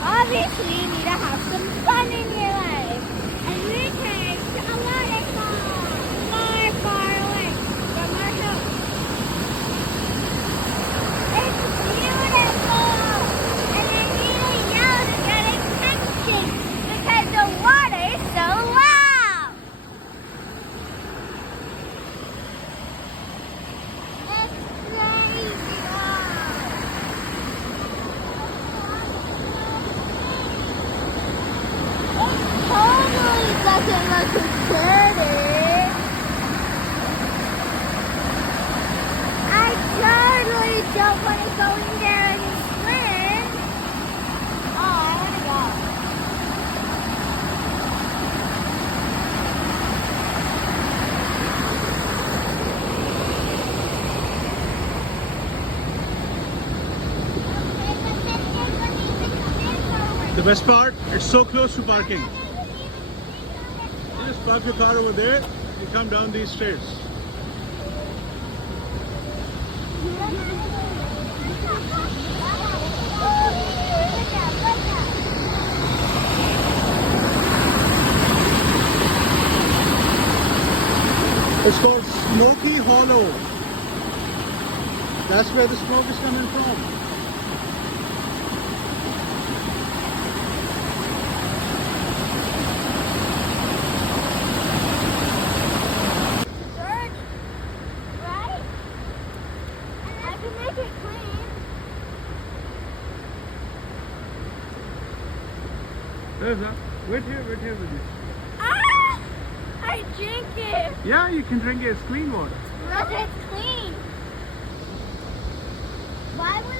Obviously, you need to have some fun in your life. And we came to a waterfall far, far away from our house. It's beautiful. And I really yelled to get attention because the water is so loud. It's crazy loud. It totally doesn't look concerning. I totally don't want to go in there and swim. Oh, I want to go. The best part, it's so close to parking. You just park your car over there, you come down these stairs. It's called Smokey Hollow. That's where the smoke is coming from. Right? And I can make it clean. There's that. Wait here with you. Ah! I drink it. Yeah, you can drink it. It's clean water. But it's clean. Why would